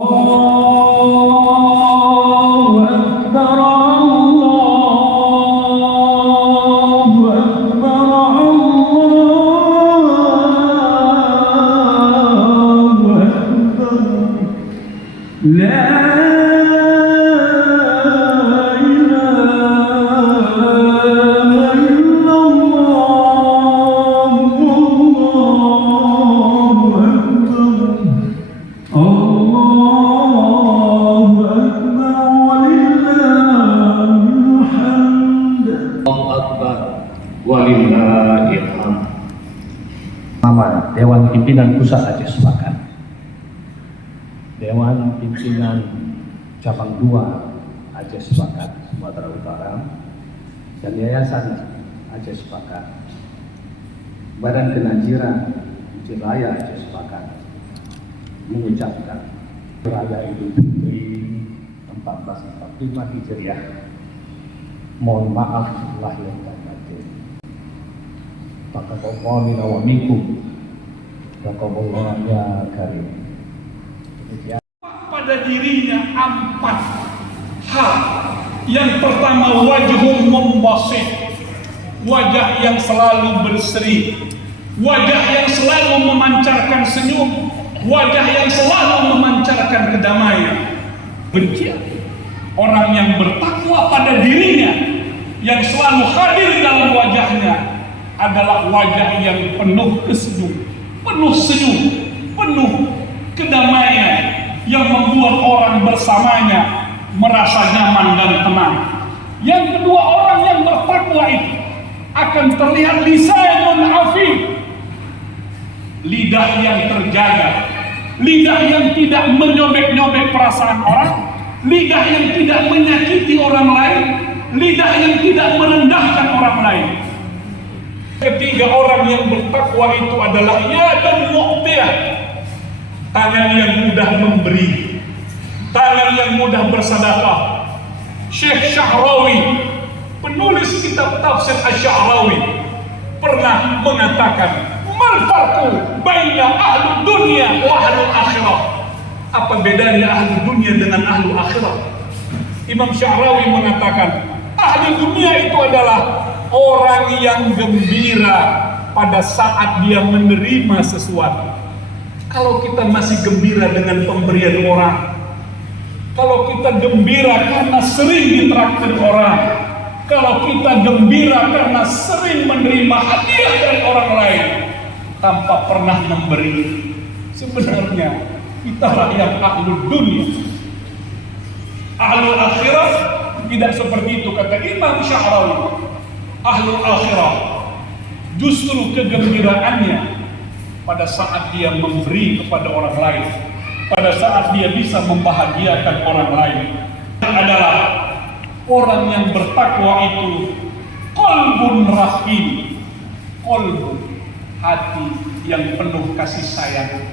الله أكبر الله أكبر الله أكبر لا إله إلا الله والله أكبر الله أكبر ولله الحمد Allahu Akbar walillahil hamd. Nama Dewan Pimpinan Pusat Aceh Sepakat, Dewan Pimpinan Cabang 2 Aceh Sepakat Sumatera Utara, dan Yayasan Aceh Sepakat, Badan Kenajiran Raya Aceh Sepakat mengucapkan Raya Idul Fitri 1445 Hijriah. Mohon maaf lahir dan batin. Taqabbal minna wa minkum. Taqabbalallahu ya karim. Pada dirinya 4 hal. Yang pertama, wajhun mumbasih, wajah yang selalu berseri, wajah yang selalu memancarkan senyum, wajah yang selalu memancarkan kedamaian. Benci orang yang bertakwa pada dirinya, yang selalu hadir dalam wajahnya adalah wajah yang penuh kesenyum, penuh senyum, penuh kedamaian, yang membuat orang bersamanya merasa nyaman dan tenang. Yang kedua, orang yang bertakwa itu akan terlihat lisanun afif, lidah yang terjaga, lidah yang tidak menyobek-nyobek perasaan orang, lidah yang tidak menyakiti orang lain, lidah yang tidak merendahkan orang lain. Ketiga, orang yang bertakwa itu adalah yadun mu'tiyah, tangan yang mudah memberi, tangan yang mudah bersedekah. Syekh Syahrawi, penulis kitab tafsir Asy-Sya'rawi, pernah mengatakan, mal farqu baina ahli dunya wa ahli akhirah. Apa bedanya ahli dunia dengan ahli akhirat? Imam Syahrawi mengatakan, ahli dunia itu adalah orang yang gembira pada saat dia menerima sesuatu. Kalau kita masih gembira dengan pemberian orang, kalau kita gembira karena sering ditraktir orang, kalau kita gembira karena sering menerima hadiah dari orang lain tanpa pernah memberi, sebenarnya kita rakyat ahlul dunia. Ahlul akhirat tidak seperti itu, kata Imam Syahrawi. Ahlul akhirat justru kegembiraannya pada saat dia memberi kepada orang lain, pada saat dia bisa membahagiakan orang lain. Adalah orang yang bertakwa itu qalbun rahim, qalbun, hati yang penuh kasih sayang,